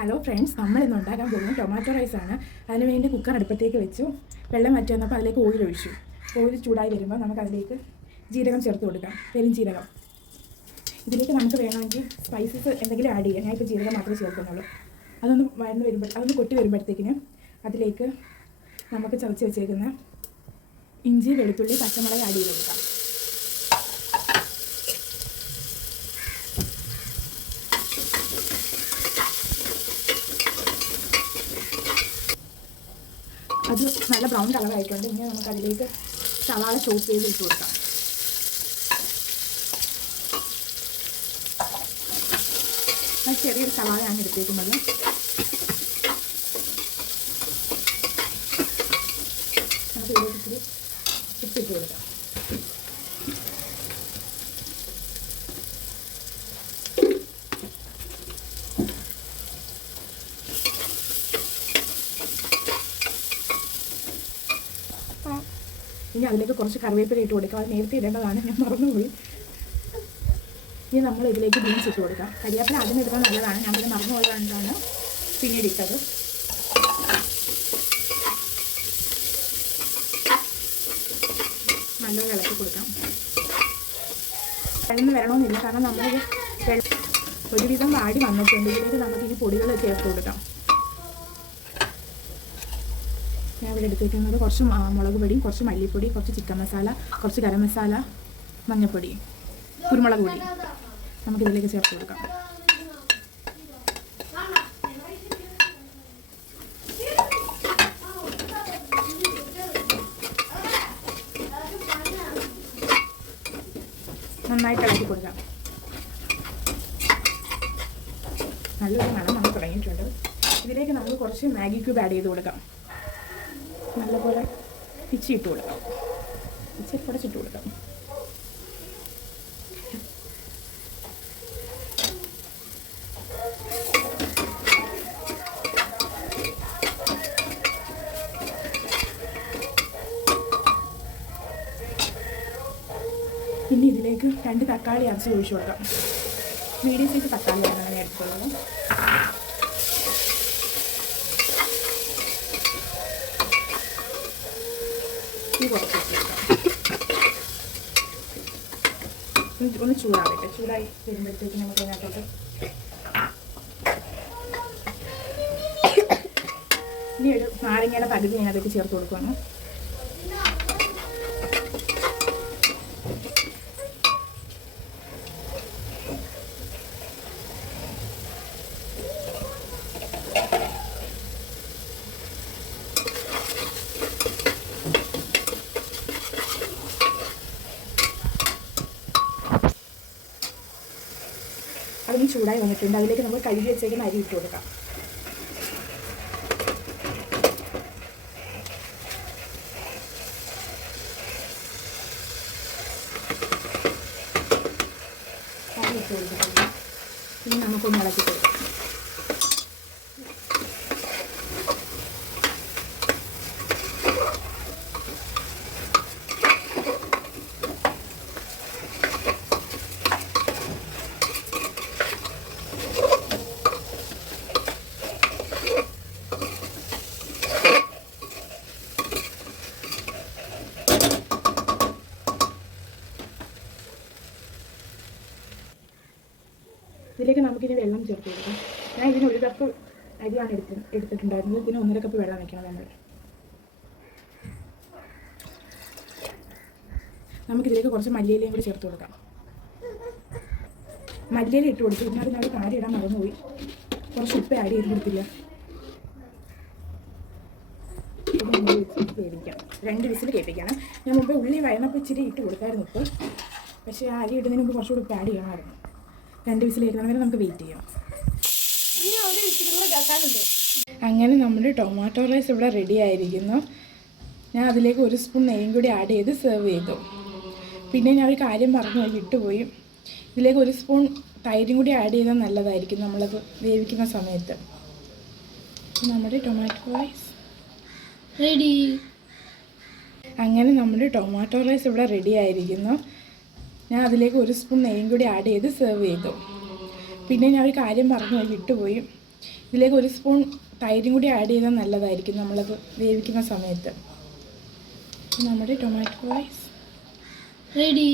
Hello friends, നമ്മളിന്ന് ഉണ്ടാക്കാൻ പോകുന്നത് ടൊമാറ്റോ റൈസാണ്. അതിനുവേണ്ടി കുക്കർ അടുപ്പത്തേക്ക് വെച്ചു. വെള്ളം വറ്റി വന്നപ്പോൾ അതിലേക്ക് ഓയിൽ ഒഴിച്ചു. ഓയിൽ ചൂടായി വരുമ്പോൾ നമുക്കതിലേക്ക് ജീരകം ചേർത്ത് കൊടുക്കാം, പെരുംജീരകം. ഇതിലേക്ക് നമുക്ക് വേണമെങ്കിൽ സ്പൈസസ് എന്തെങ്കിലും ആഡ് ചെയ്യാം. ഞാനിപ്പോൾ ജീരകം മാത്രമേ ചേർക്കുന്നുള്ളൂ. അതൊന്ന് കൊട്ടി വരുമ്പോഴത്തേക്കിന് അതിലേക്ക് നമുക്ക് ചതച്ച് വെച്ചേക്കുന്ന ഇഞ്ചി, വെളുത്തുള്ളി, പച്ചമുളക് ആഡ് ചെയ്ത് കൊടുക്കാം. അത് നല്ല ബ്രൗൺ കളറായിട്ടുണ്ട്. ഇനി നമുക്കതിലേക്ക് സവാള ചോപ്പ് ചെയ്ത് ഇട്ട് കൊടുക്കാം. അത് ചെറിയൊരു സവാളയാണ് എടുത്തേക്കുന്നത്. നമുക്ക് ഇതിലേക്ക് ഇച്ചിരി ഉപ്പിട്ട് കൊടുക്കാം. ഇനി അതിലേക്ക് കുറച്ച് കറിവേപ്പില ഇട്ട് കൊടുക്കാം. അത് നേരത്തെ ഇടേണ്ടതാണ്, ഞാൻ മറന്നുപോയി. ഇനി നമ്മൾ ഇതിലേക്ക് ബീൻസ് ഇട്ട് കൊടുക്കാം. കരിവേപ്പില ആദ്യം ഇടുന്നത് നല്ലതാണ്, ഞാൻ പിന്നെ മറന്നു പോയതുകൊണ്ടാണ് പിന്നീട് ഇട്ടത്. നല്ലോണം ഇളക്കി കൊടുക്കാം. വെള്ളം വരണമെന്നില്ല, കാരണം നമ്മളിത് ഒരുവിധം വാടി വന്നിട്ടുണ്ട്. ഇതിലേക്ക് നമുക്കിനി പൊടികൾ ചേർത്ത് കൊടുക്കാം. ഞാൻ ഇവിടെ എടുത്തിരിക്കുന്നത് കുറച്ച് മുളക് പൊടിയും, കുറച്ച് മല്ലിപ്പൊടി, കുറച്ച് ചിക്കൻ മസാല, കുറച്ച് ഗരം മസാല, മഞ്ഞൾപ്പൊടി, കുരുമുളക് പൊടി നമുക്കിതിലേക്ക് ചേർത്ത് കൊടുക്കാം. നന്നായിട്ട് ഇളക്കി കൊടുക്കാം. നല്ലൊരു മണം നമുക്ക് തുടങ്ങിയിട്ടുണ്ട്. ഇതിലേക്ക് നമുക്ക് കുറച്ച് മാഗി ക്യൂബ് ആഡ് ചെയ്ത് കൊടുക്കാം. നല്ലപോലെ പിച്ചിട്ട് കൊടുക്കാം. പിച്ചിട്ട് പൊടിച്ചിട്ട് കൊടുക്കാം. പിന്നെ ഇതിലേക്ക് 2 തക്കാളി അരച്ച് ഒഴിച്ചു കൊടുക്കാം. മീഡിയം സൈസ് തക്കാളിയാണ് ഞാൻ എടുത്തുള്ളത്. ഒന്ന് ചൂടാവട്ടെ. ചൂടായി വരുമ്പോഴത്തേക്ക് നമുക്ക് അതിനകത്തോട്ട് ഇനി ഒരു നാരങ്ങയുടെ പകുതി അതിനകത്തേക്ക് ചേർത്ത് കൊടുക്കുകയാണ്. അതൊന്ന് ചൂടായി വന്നിട്ടുണ്ട്. അതിലേക്ക് നമ്മൾ കഴുകി വെച്ചേക്കുന്ന അരി ഇട്ട് കൊടുക്കാം. അരി ഇട്ട് കൊടുക്കാം. ഇനി നമുക്കൊന്ന് ഇളക്കി കൊടുക്കാം. ഇതിലേക്ക് നമുക്കിനി വെള്ളം ചേർത്ത് കൊടുക്കാം. ഞാൻ ഇതിന് 1 കപ്പ് അരിയാണ് എടുത്തിട്ടുണ്ടായിരുന്നത്. ഇതിന് 1.5 കപ്പ് വെള്ളം വയ്ക്കണം നമ്മൾ. നമുക്കിതിലേക്ക് കുറച്ച് മല്ലിയിലയും കൂടി ചേർത്ത് കൊടുക്കാം. മല്ലിയില ഇട്ട് കൊടുത്തു. പിന്നെ അതിനകത്ത് കാര്യം ഇടാൻ മറന്നുപോയി. കുറച്ച് ഉപ്പ് ആഡ് ചെയ്ത് കൊടുത്തില്ല. വേവിക്കാം. 2 വിസിൽ കേൾപ്പിക്കണം. ഞാൻ മുമ്പ് ഉള്ളി വഴന്നപ്പോൾ ഇച്ചിരി ഇട്ട് കൊടുത്തായിരുന്നു ഉപ്പ്. പക്ഷേ ആ അരി ഇടുന്നതിന് മുമ്പ് കുറച്ചുകൂടി ഉപ്പ് ആഡ് ചെയ്യണമായിരുന്നു. 2 വിസിൽ കേൾക്കണം വരെ നമുക്ക് വെയിറ്റ് ചെയ്യാം. അങ്ങനെ നമ്മുടെ ടൊമാറ്റോ റൈസ് ഇവിടെ റെഡി ആയിരിക്കുന്നു. ഞാൻ അതിലേക്ക് 1 സ്പൂൺ നെയ്യും കൂടി ആഡ് ചെയ്ത് സെർവ് ചെയ്തു. പിന്നെ ഞാൻ ഒരു കാര്യം പറഞ്ഞു വിട്ടുപോയി. ഇതിലേക്ക് 1 സ്പൂൺ തൈരും കൂടി ആഡ് ചെയ്താൽ നല്ലതായിരിക്കും നമ്മളത് വേവിക്കുന്ന സമയത്ത്. നമ്മുടെ ടൊമാറ്റോ റൈസ് റെഡി. അങ്ങനെ നമ്മുടെ ടൊമാറ്റോ റൈസ് ഇവിടെ റെഡി ആയിരിക്കുന്നു. ഞാൻ അതിലേക്ക് 1 സ്പൂൺ നെയ്യും കൂടി ആഡ് ചെയ്ത് സെർവ് ചെയ്തു. പിന്നെ ഞാൻ ഒരു കാര്യം പറഞ്ഞു വിട്ടുപോയി. ഇതിലേക്ക് ഒരു സ്പൂൺ തൈരും കൂടി ആഡ് ചെയ്താൽ നല്ലതായിരിക്കും നമ്മളത് വേവിക്കുന്ന സമയത്ത്. നമ്മുടെ ടൊമാറ്റോ റൈസ് റെഡി.